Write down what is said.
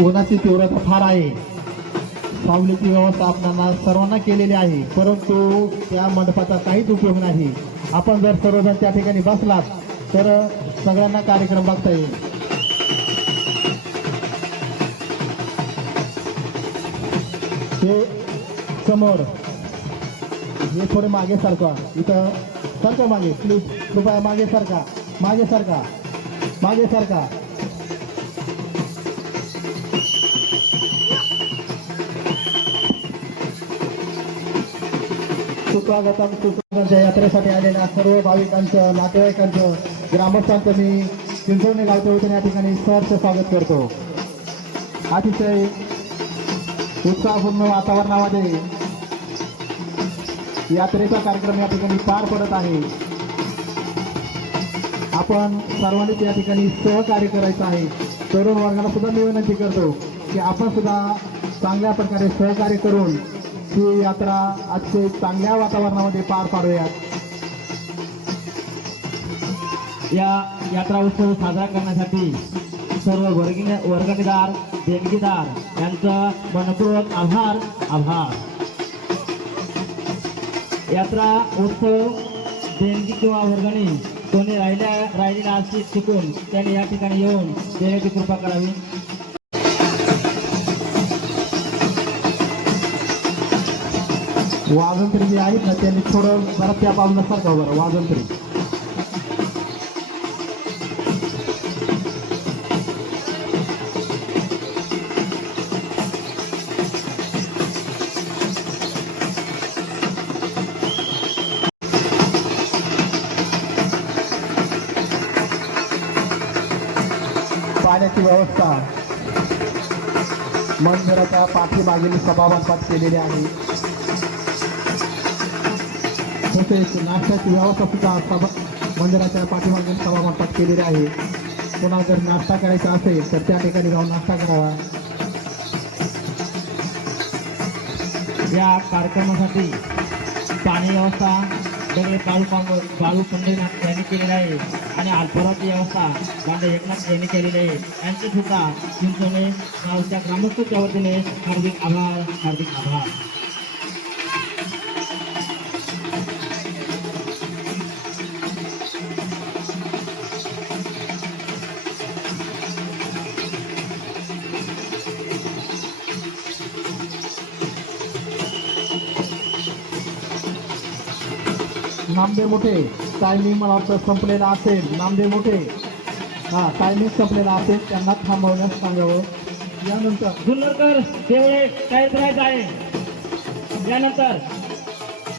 उन्हाची तीव्रता फार आहे, सावलीची व्यवस्था आपल्याला सर्वांना केलेली आहे, परंतु त्या मंडपाचा काहीच उपयोग नाही. आपण जर सर्वजण त्या ठिकाणी बसलात तर सगळ्यांना कार्यक्रम बघता येईल. हे समोर हे थोडे मागे सारखा, इथं सारखं मागे प्लीज, कृपया मागे सारखा, मागे सारखा, मागे सारखा. सुस्वागतम सुस्वागताच्या यात्रेसाठी आलेल्या सर्व भाविकांचं, नातेवाईकांचं, ग्रामस्थांचं मी चिंचवणे गावच्या वतीने या ठिकाणी सहर्ष स्वागत करतो. अतिशय उत्साहपूर्ण वातावरणामध्ये यात्रेचा कार्यक्रम या ठिकाणी पार पडत आहे. आपण सर्वांनीच या ठिकाणी सहकार्य करायचं आहे. तरुण वर्गाला सुद्धा मी विनंती करतो की आपण सुद्धा चांगल्या प्रकारे सहकार्य करून ही यात्रा अतिशय चांगल्या वातावरणामध्ये पार पाडूयात. या यात्रा उत्सव साजरा करण्यासाठी सर्व वर्गणीदार, देणगीदार यांचं मनपूर्वक आभार. यात्रा उत्सव देणगी किंवा वर्गणी कोणी राहिलेला अशी शिकून त्यांनी या ठिकाणी येऊन देण्याची कृपा करावी. वाजंत्री जे आहेत ना त्यांनी थोडं जरा त्या बाजूला सारखा बरं वाजंत्री. पाण्याची व्यवस्था मंदिराच्या पाठीमागील सभामंडपात केलेली आहे. तसेच नाश्त्याची व्यवस्था सुद्धा मंदिराच्या पाठीमागील सभामंडपात केलेली आहे. कोणाला जर नाश्ता करायचा असेल तर त्या ठिकाणी जाऊन नाश्ता करावा. या कार्यक्रमासाठी पाणी व्यवस्था सगळे बाळू पंढरीनाथ यांनी केलेली आहे आणि अल्पराची व्यवस्था बांधे एकनाथ यांनी केलेली आहे. यांचे सुद्धा चिंचवणे गावच्या ग्रामस्थांच्या वतीने हार्दिक आभार. नामदेव मोठे टायमिंग मला वाटतं संपलेला असेल. नामदेव मोठे टायमिंग संपलेला असेल, त्यांना थांबवण्यास सांगावं. यानंतर जुन्नरकर तेवढे तयार करायचं आहे. यानंतर